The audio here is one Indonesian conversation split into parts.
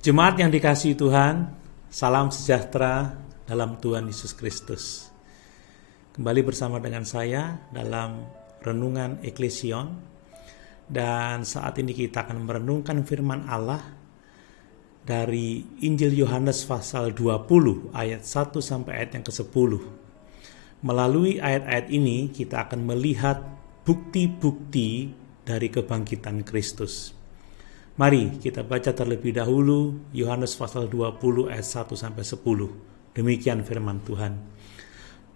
Jemaat yang dikasihi Tuhan, salam sejahtera dalam Tuhan Yesus Kristus. Kembali bersama dengan saya dalam Renungan Eklesion, dan saat ini kita akan merenungkan firman Allah dari Injil Yohanes pasal 20 ayat 1 sampai ayat yang ke-10. Melalui ayat-ayat ini kita akan melihat bukti-bukti dari kebangkitan Kristus. Mari kita baca terlebih dahulu Yohanes pasal 20 ayat 1 sampai 10. Demikian firman Tuhan.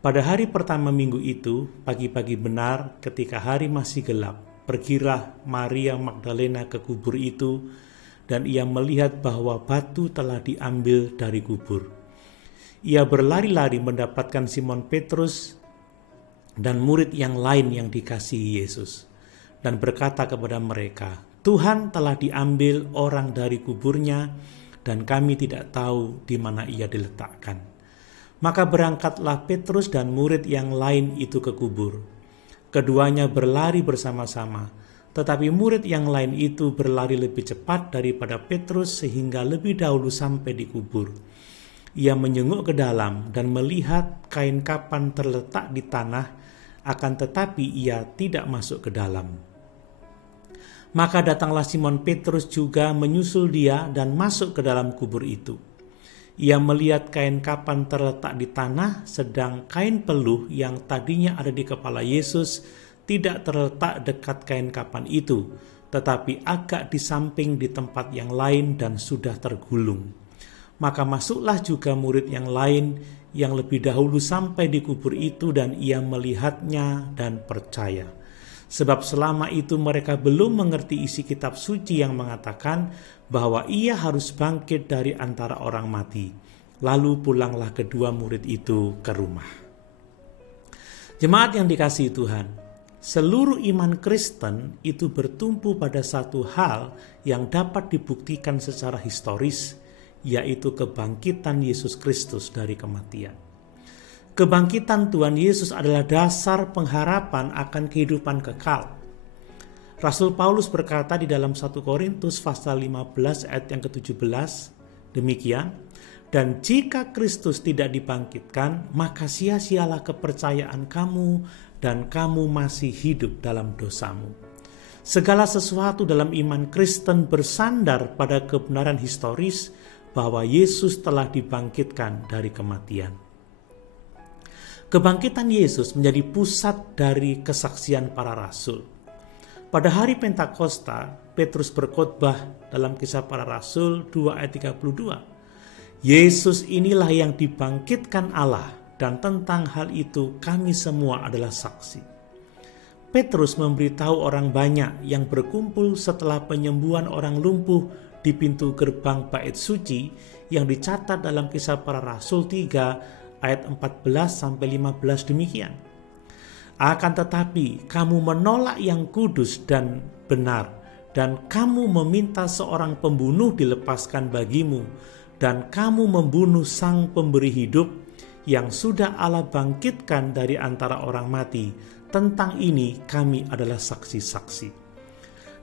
Pada hari pertama minggu itu, pagi-pagi benar ketika hari masih gelap, pergilah Maria Magdalena ke kubur itu, dan ia melihat bahwa batu telah diambil dari kubur. Ia berlari-lari mendapatkan Simon Petrus dan murid yang lain yang dikasihi Yesus, dan berkata kepada mereka, "Tuhan telah diambil orang dari kuburnya, dan kami tidak tahu di mana ia diletakkan." Maka berangkatlah Petrus dan murid yang lain itu ke kubur. Keduanya berlari bersama-sama, tetapi murid yang lain itu berlari lebih cepat daripada Petrus sehingga lebih dahulu sampai di kubur. Ia menyenguk ke dalam dan melihat kain kapan terletak di tanah, akan tetapi ia tidak masuk ke dalam. Maka datanglah Simon Petrus juga menyusul dia dan masuk ke dalam kubur itu. Ia melihat kain kapan terletak di tanah, sedang kain peluh yang tadinya ada di kepala Yesus tidak terletak dekat kain kapan itu, tetapi agak di samping di tempat yang lain dan sudah tergulung. Maka masuklah juga murid yang lain yang lebih dahulu sampai di kubur itu, dan ia melihatnya dan percaya. Sebab selama itu mereka belum mengerti isi kitab suci yang mengatakan bahwa ia harus bangkit dari antara orang mati. Lalu pulanglah kedua murid itu ke rumah. Jemaat yang dikasihi Tuhan, seluruh iman Kristen itu bertumpu pada satu hal yang dapat dibuktikan secara historis, yaitu kebangkitan Yesus Kristus dari kematian. Kebangkitan Tuhan Yesus adalah dasar pengharapan akan kehidupan kekal. Rasul Paulus berkata di dalam 1 Korintus pasal 15 ayat yang ke-17, demikian, "Dan jika Kristus tidak dibangkitkan, maka sia-sialah kepercayaan kamu dan kamu masih hidup dalam dosamu." Segala sesuatu dalam iman Kristen bersandar pada kebenaran historis bahwa Yesus telah dibangkitkan dari kematian. Kebangkitan Yesus menjadi pusat dari kesaksian para rasul. Pada hari Pentakosta, Petrus berkhotbah dalam Kisah Para Rasul 2 ayat 32. Yesus inilah yang dibangkitkan Allah, dan tentang hal itu kami semua adalah saksi. Petrus memberitahu orang banyak yang berkumpul setelah penyembuhan orang lumpuh di pintu gerbang bait suci yang dicatat dalam Kisah Para Rasul 3 ayat 14-15 demikian. "Akan tetapi kamu menolak yang kudus dan benar, dan kamu meminta seorang pembunuh dilepaskan bagimu, dan kamu membunuh sang pemberi hidup yang sudah Allah bangkitkan dari antara orang mati. Tentang ini kami adalah saksi-saksi."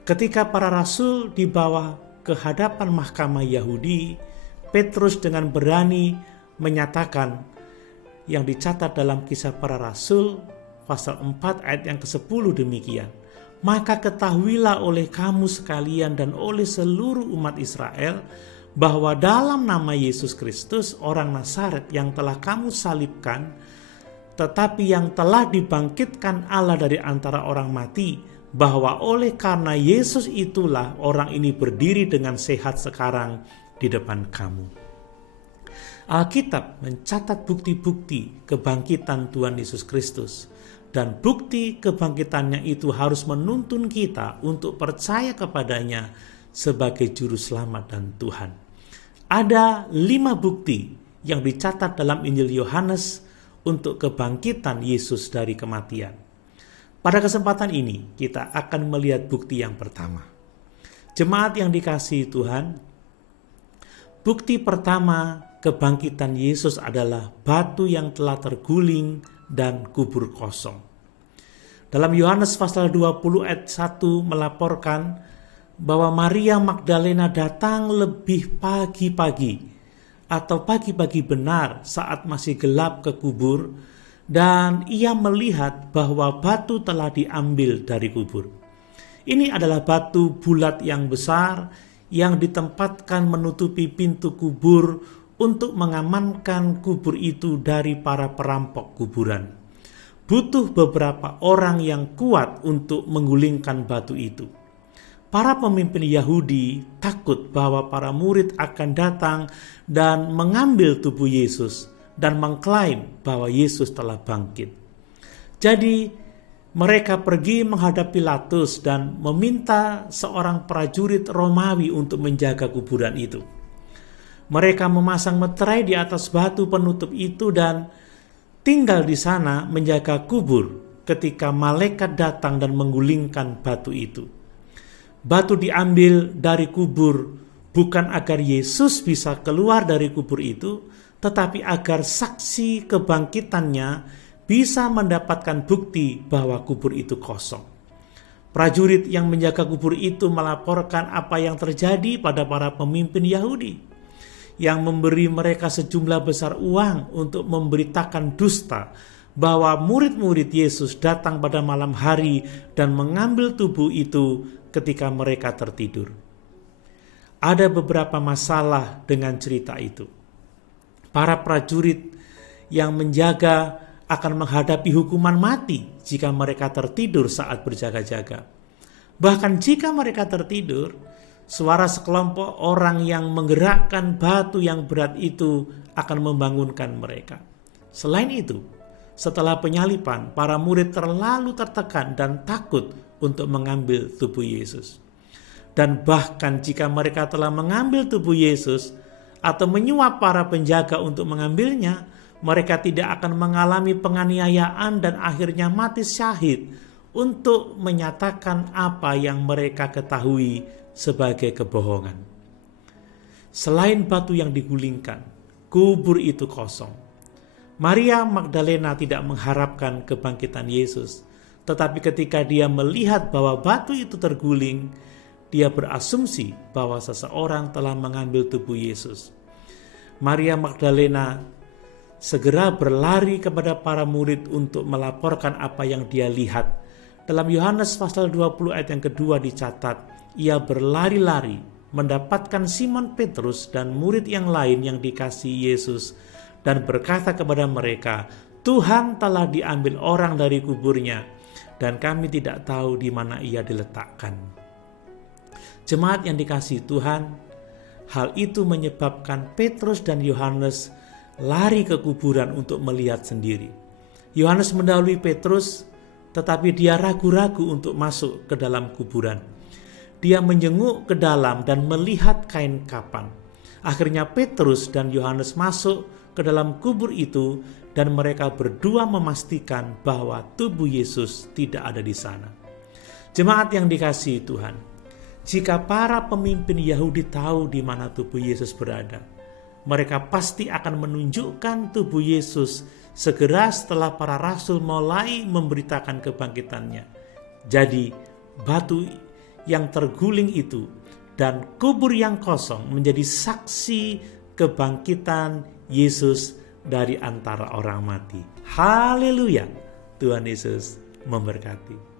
Ketika para rasul dibawa ke hadapan mahkamah Yahudi, Petrus dengan berani menyatakan yang dicatat dalam Kisah Para Rasul pasal 4 ayat yang ke-10 demikian. "Maka ketahuilah oleh kamu sekalian dan oleh seluruh umat Israel bahwa dalam nama Yesus Kristus orang Nazaret yang telah kamu salibkan, tetapi yang telah dibangkitkan Allah dari antara orang mati, bahwa oleh karena Yesus itulah orang ini berdiri dengan sehat sekarang di depan kamu." Alkitab mencatat bukti-bukti kebangkitan Tuhan Yesus Kristus, dan bukti kebangkitannya itu harus menuntun kita untuk percaya kepadanya sebagai juru selamat dan Tuhan. Ada 5 bukti yang dicatat dalam Injil Yohanes untuk kebangkitan Yesus dari kematian. Pada kesempatan ini kita akan melihat bukti yang pertama. Jemaat yang dikasihi Tuhan, bukti pertama kebangkitan Yesus adalah batu yang telah terguling dan kubur kosong. Dalam Yohanes pasal 20 ayat 1 melaporkan bahwa Maria Magdalena datang lebih pagi-pagi atau pagi-pagi benar saat masih gelap ke kubur, dan ia melihat bahwa batu telah diambil dari kubur. Ini adalah batu bulat yang besar yang ditempatkan menutupi pintu kubur untuk mengamankan kubur itu dari para perampok kuburan. Butuh beberapa orang yang kuat untuk menggulingkan batu itu. Para pemimpin Yahudi takut bahwa para murid akan datang dan mengambil tubuh Yesus dan mengklaim bahwa Yesus telah bangkit. Jadi mereka pergi menghadap Pilatus dan meminta seorang prajurit Romawi untuk menjaga kuburan itu. Mereka memasang meterai di atas batu penutup itu dan tinggal di sana menjaga kubur ketika malaikat datang dan menggulingkan batu itu. Batu diambil dari kubur bukan agar Yesus bisa keluar dari kubur itu, tetapi agar saksi kebangkitannya bisa mendapatkan bukti bahwa kubur itu kosong. Prajurit yang menjaga kubur itu melaporkan apa yang terjadi pada para pemimpin Yahudi, yang memberi mereka sejumlah besar uang untuk memberitakan dusta bahwa murid-murid Yesus datang pada malam hari dan mengambil tubuh itu ketika mereka tertidur. Ada beberapa masalah dengan cerita itu. Para prajurit yang menjaga akan menghadapi hukuman mati jika mereka tertidur saat berjaga-jaga. Bahkan jika mereka tertidur, suara sekelompok orang yang menggerakkan batu yang berat itu akan membangunkan mereka. Selain itu, setelah penyaliban, para murid terlalu tertekan dan takut untuk mengambil tubuh Yesus. Dan bahkan jika mereka telah mengambil tubuh Yesus atau menyuap para penjaga untuk mengambilnya, mereka tidak akan mengalami penganiayaan dan akhirnya mati syahid untuk menyatakan apa yang mereka ketahui sebagai kebohongan. Selain batu yang digulingkan, kubur itu kosong. Maria Magdalena tidak mengharapkan kebangkitan Yesus, tetapi ketika dia melihat bahwa batu itu terguling, dia berasumsi bahwa seseorang telah mengambil tubuh Yesus. Maria Magdalena segera berlari kepada para murid untuk melaporkan apa yang dia lihat. Dalam Yohanes pasal 20 ayat yang kedua dicatat, ia berlari-lari mendapatkan Simon Petrus dan murid yang lain yang dikasihi Yesus dan berkata kepada mereka, "Tuhan telah diambil orang dari kuburnya dan kami tidak tahu di mana ia diletakkan." Jemaat yang dikasihi Tuhan, hal itu menyebabkan Petrus dan Yohanes lari ke kuburan untuk melihat sendiri. Yohanes mendahului Petrus, tetapi dia ragu-ragu untuk masuk ke dalam kuburan. Dia menjenguk ke dalam dan melihat kain kapan. Akhirnya Petrus dan Yohanes masuk ke dalam kubur itu dan mereka berdua memastikan bahwa tubuh Yesus tidak ada di sana. Jemaat yang dikasihi Tuhan, jika para pemimpin Yahudi tahu di mana tubuh Yesus berada, mereka pasti akan menunjukkan tubuh Yesus segera setelah para rasul mulai memberitakan kebangkitannya. Jadi batu yang terguling itu dan kubur yang kosong menjadi saksi kebangkitan Yesus dari antara orang mati. Haleluya! Tuhan Yesus memberkati.